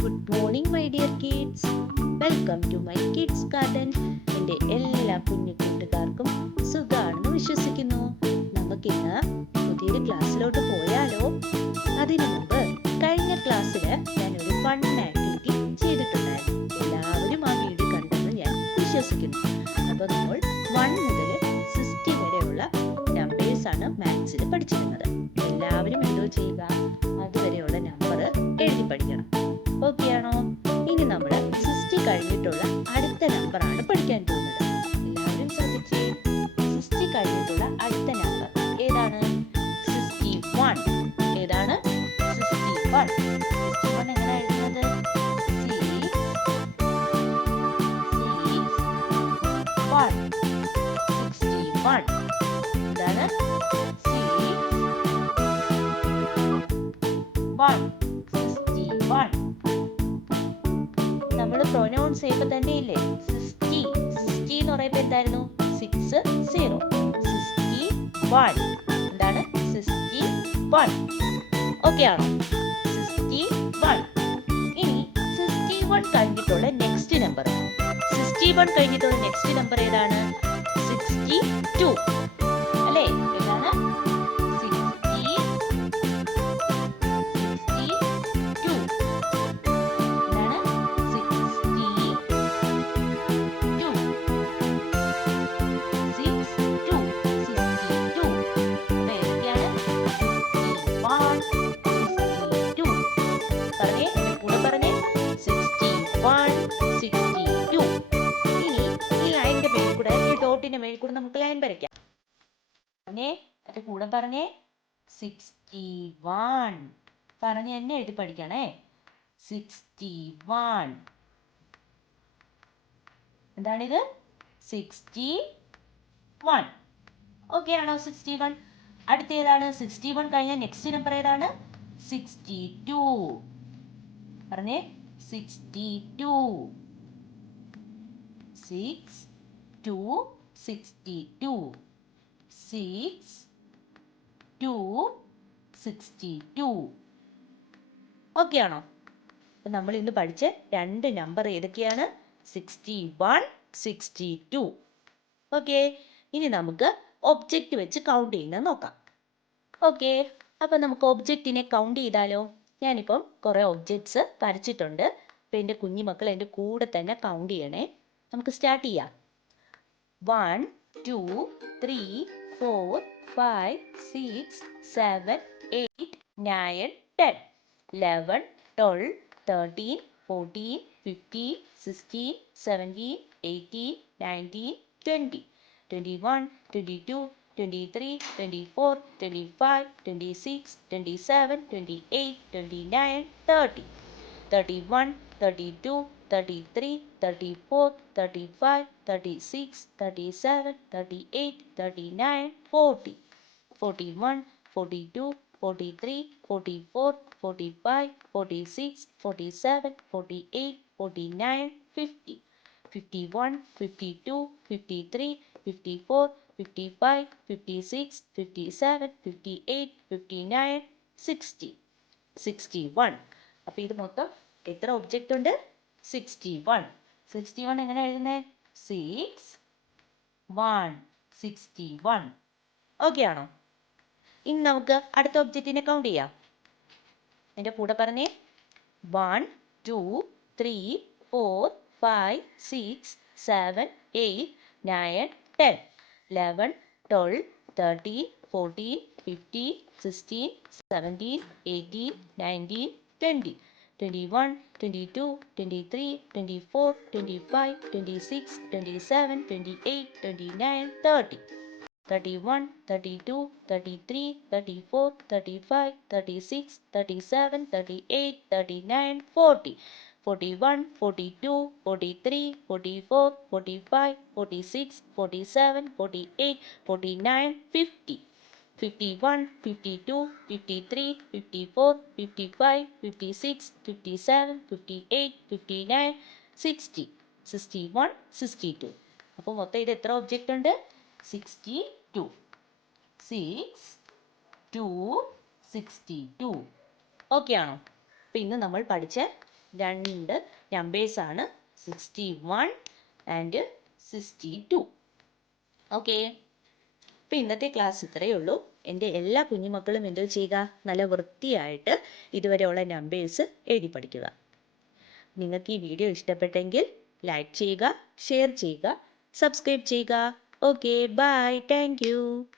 Good morning, my dear kids. Welcome to my kids garden. എൻ്റെ എല്ലാ കുഞ്ഞു കൂട്ടുകാർക്കും സുഖാണെന്ന് വിശ്വസിക്കുന്നു. നമുക്കിന്ന് പുതിയൊരു ക്ലാസ്സിലോട്ട് പോയാലോ? അതിനു മുമ്പ് കഴിഞ്ഞ ക്ലാസ്സിൽ ഞാനൊരു ഫൺ ആക്ടിവിറ്റി ചെയ്തിട്ടുണ്ടായിരുന്നു. എല്ലാവരും ആ വീഡിയോ കണ്ടെന്ന് ഞാൻ വിശ്വസിക്കുന്നു. അപ്പോൾ നമ്മൾ 1 മുതൽ 60 വരെയുള്ള നമ്പേഴ്സാണ് മാത്സിൽ പഠിച്ചിരുന്നത്. എല്ലാവരും എന്തോ ചെയ്യുക, അതുവരെയുള്ള നമ്പർ എഴുതി പഠിക്കണം. ഓക്കെ ആണോ? ഇനി നമ്മൾ 60 കഴിഞ്ഞിട്ടുള്ള അടുത്ത നമ്പറാണ് പഠിക്കാൻ പോകുന്നത്. എല്ലാവരും ശ്രദ്ധിച്ചേ. 60 കഴിഞ്ഞിട്ടുള്ള അടുത്ത നമ്പർ ഏതാണ്? 61. ഏതാണ്? 61. 61 എങ്ങനെ എഴുതുന്നത്? 61. എന്താണ്? 61. നമ്മൾ പ്രൊനൗൺസ് ചെയ്യുമ്പോൾ തന്നെ ഇല്ലേ 60 എന്ന് പറയുമ്പോൾ എന്തായിരുന്നു? 60. 61. എന്താണ്? 61. ഓക്കെ ആണോ? 61. ഇനി 61 കഴിഞ്ഞിട്ടുള്ള നെക്സ്റ്റ് നമ്പർ 61 കഴിഞ്ഞിട്ടുള്ള നെക്സ്റ്റ് നമ്പർ ഏതാണ്? 62 അല്ലേ? ഏതാണ്? 62. മേൽക്കൂടെ നമുക്ക് ലൈൻ വരയ്ക്കാം. അതിന്റെ കൂടെ പറഞ്ഞേ 61. പറഞ്ഞ് എന്നെ എഴുതി പഠിക്കണേ. 61. എന്താണിത്? 61. ഓക്കെ ആണോ? 61. അടുത്ത ഏതാണ്? 61 കഴിഞ്ഞാൽ നെക്സ്റ്റ് നമ്പർ ഏതാണ്? 62. പറഞ്ഞേ 62. 62. 62. ഓക്കെ ആണോ? അപ്പം നമ്മൾ ഇന്ന് പഠിച്ച രണ്ട് നമ്പർ ഏതൊക്കെയാണ്? 61, 62. ഓക്കെ. ഇനി നമുക്ക് ഒബ്ജക്റ്റ് വെച്ച് കൗണ്ട് ചെയ്യുന്നത് നോക്കാം. ഓക്കെ. അപ്പം നമുക്ക് ഒബ്ജക്റ്റിനെ കൗണ്ട് ചെയ്താലോ? ഞാനിപ്പം കുറേ ഒബ്ജക്ട്സ് വരച്ചിട്ടുണ്ട്. അപ്പം എൻ്റെ കുഞ്ഞുമക്കൾ എൻ്റെ കൂടെ തന്നെ കൗണ്ട് ചെയ്യണേ. നമുക്ക് സ്റ്റാർട്ട് ചെയ്യാം. 1, 2, 3, 4, 5, 6, 7, 8, 9, 10, 11, 12, 13, 14, 15, 16, 17, 18, 19, 20, 21, 22, 23, 24, 25, 26, 27, 28, 29, 30, 31, 32, 33, 34, 35, 36, 37, 38, 39, 40, 41, 42, 43, 44, 45, 46, 47, 48, 49, 50, 51, 52, 53, 54, 55, 56, 57, 58, 59, 60, 61. അപ്പോൾ ഇത് മൊത്തം എത്ര ഒബ്ജക്റ്റ് ഉണ്ട്? 61. 61 എങ്ങനെ എഴുതുന്നത്? 61. 61. ഓക്കെ ആണോ? ഇനി നമുക്ക് അടുത്ത ഒബ്ജക്റ്റിനെ കൗണ്ട് ചെയ്യാം. എൻ്റെ കൂടെ പറഞ്ഞേ. 1, 2, 3, 4, 5, 6, 7, 8, 9, 10, 11, 12, 13, 14, 15, 16, 17, 18, 19, 20, 21, 22, 23, 24, 25, 26, 27, 28, 29, 30, 31, 32, 33, 34, 35, 36, 37, 38, 39, 40, 41, 42, 43, 44, 45, 46, 47, 48, 49, 50, 51, 52, 53, 54, 55, 56, 57, 58, 59, 60, 61, 62. അപ്പോൾ മൊത്തം ഇത് എത്ര ഒബ്ജക്റ്റ് ഉണ്ട്? 62. 62. ഓക്കെ ആണോ? അപ്പം ഇന്ന് നമ്മൾ പഠിച്ച രണ്ട് നമ്പേഴ്സാണ് 61 ആൻഡ് 62. ഓക്കെ, അപ്പോൾ ഇന്നത്തെ ക്ലാസ് ഇത്രയേ ഉള്ളൂ. എൻ്റെ എല്ലാ കുഞ്ഞുമക്കളും എന്ത് ചെയ്യുക, നല്ല വൃത്തിയായിട്ട് ഇതുവരെയുള്ള നമ്പേഴ്സ് എഴുതി പഠിക്കുക. നിങ്ങൾക്ക് ഈ വീഡിയോ ഇഷ്ടപ്പെട്ടെങ്കിൽ ലൈക്ക് ചെയ്യുക, ഷെയർ ചെയ്യുക, സബ്സ്ക്രൈബ് ചെയ്യുക. Okay, bye, thank U.